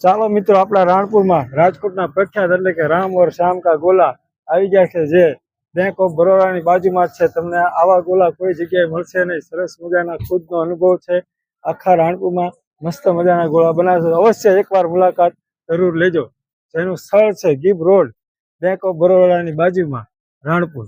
ચાલો મિત્રો, આપણા રાણપુરમાં રાજકોટના પ્રખ્યાત એટલે કે રામ ઓર શ્યામ કા ગોલા આવી ગયા છે, જે બેંક ઓફ બરોડાની બાજુમાં જ છે. તમને આવા ગોલા કોઈ જગ્યાએ મળશે નહીં. સરસ મજાના ખુદનો અનુભવ છે. આખા રાણપુરમાં મસ્ત મજાના ગોળા બનાવે છે. અવશ્ય એકવાર મુલાકાત જરૂર લેજો. જેનું સ્થળ છે ગીબ રોડ બેંક ઓફ બરોડાની બાજુમાં રાણપુર.